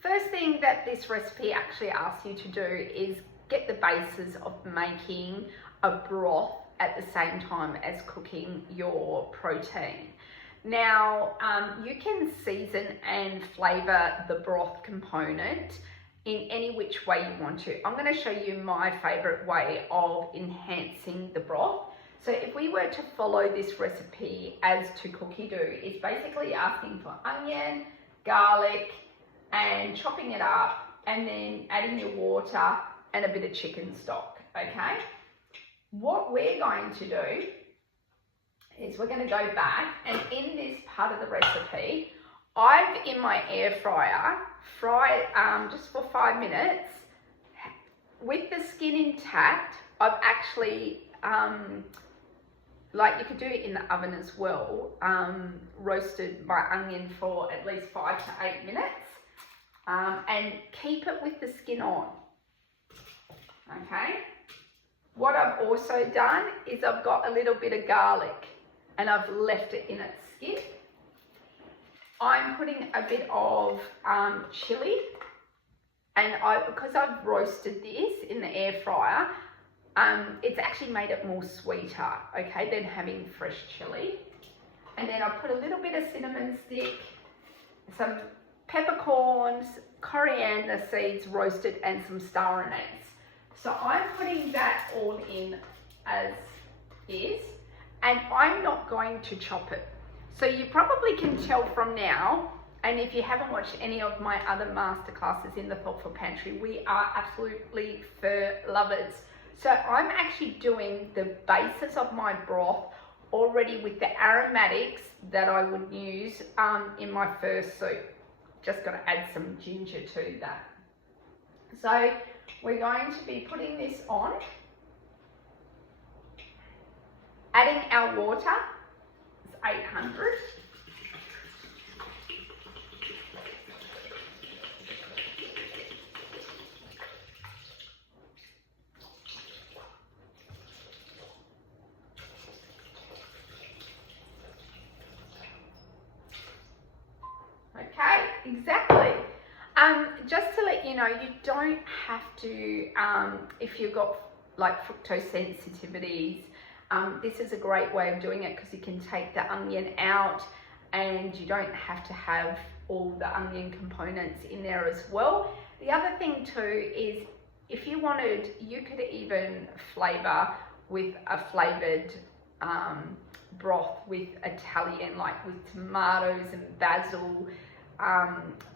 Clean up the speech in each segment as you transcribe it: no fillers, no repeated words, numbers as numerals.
First thing that this recipe actually asks you to do is get the basis of making a broth at the same time as cooking your protein. Now, you can season and flavour the broth component in any which way you want to. I'm going to show you my favourite way of enhancing the broth. So if we were to follow this recipe as to cookie dough, it's basically asking for onion, garlic, and chopping it up, and then adding your water and a bit of chicken stock, okay? What we're going to do is we're going to go back, and in this part of the recipe, I've, in my air fryer, fried just for 5 minutes. With the skin intact, I've actually, like you could do it in the oven as well, roasted my onion for at least 5 to 8 minutes. And keep it with the skin on, okay? What I've also done is I've got a little bit of garlic and I've left it in its skin. I'm putting a bit of chilli, and because I've roasted this in the air fryer, it's actually made it more sweeter, okay, than having fresh chilli. And then I put a little bit of cinnamon stick, some peppercorns, coriander seeds roasted, and some star anise. So I'm putting that all in as is, and I'm not going to chop it. So you probably can tell from now, and if you haven't watched any of my other masterclasses in the Thoughtful Pantry, we are absolutely pho lovers. So I'm actually doing the basis of my broth already with the aromatics that I would use in my first soup. Just got to add some ginger to that. So we're going to be putting this on, adding our water. It's 800. Okay, exactly. Just to let you know, you don't have to, if you've got like fructose sensitivities, this is a great way of doing it because you can take the onion out and you don't have to have all the onion components in there as well. The other thing too is if you wanted, you could even flavour with a flavoured broth with Italian, like with tomatoes and basil,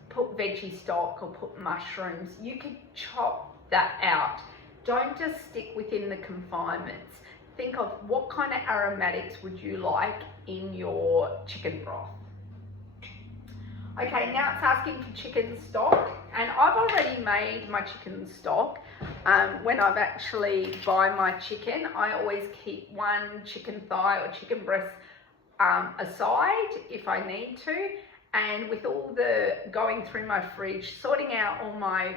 put veggie stock or put mushrooms. You could chop that out. Don't just stick within the confinements. Think of what kind of aromatics would you like in your chicken broth. Okay, now it's asking for chicken stock, and I've already made my chicken stock. When I've actually buy my chicken, I always keep one chicken thigh or chicken breast aside if I need to. And with all the going through my fridge, sorting out all my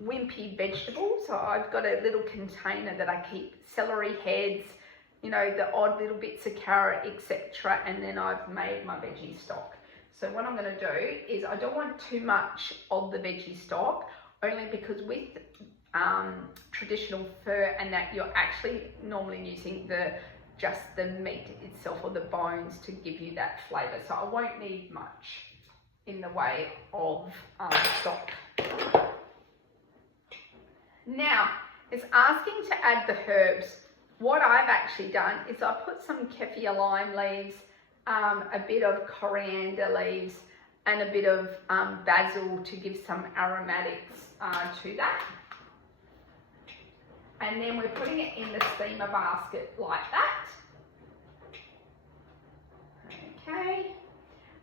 wimpy vegetables, so I've got a little container that I keep celery heads, you know, the odd little bits of carrot, etc. And then I've made my veggie stock. So what I'm going to do is I don't want too much of the veggie stock, only because with traditional pho and that you're actually normally using just the meat itself or the bones to give you that flavour. So I won't need much in the way of stock. Now, it's asking to add the herbs. What I've actually done is I put some kaffir lime leaves, a bit of coriander leaves, and a bit of basil to give some aromatics to that. And then we're putting it in the steamer basket like that. Okay.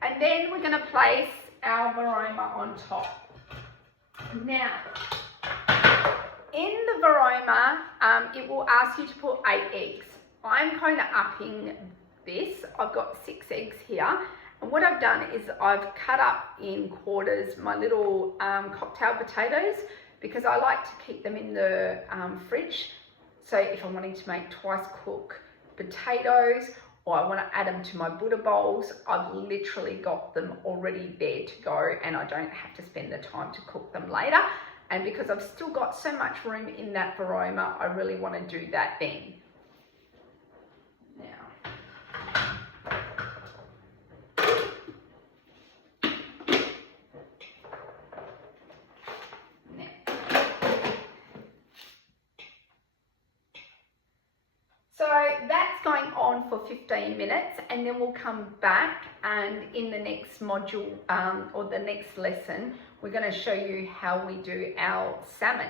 And then we're going to place our Varoma on top. Now, in the Varoma, it will ask you to put 8 eggs. I'm kind of upping this. I've got 6 eggs here. And what I've done is I've cut up in quarters my little cocktail potatoes, because I like to keep them in the fridge. So if I'm wanting to make twice cooked potatoes, or I want to add them to my Buddha bowls, I've literally got them already there to go, and I don't have to spend the time to cook them later. And because I've still got so much room in that Varoma, I really want to do that then. So that's going on for 15 minutes, and then we'll come back, and in the next module or the next lesson, we're going to show you how we do our salmon.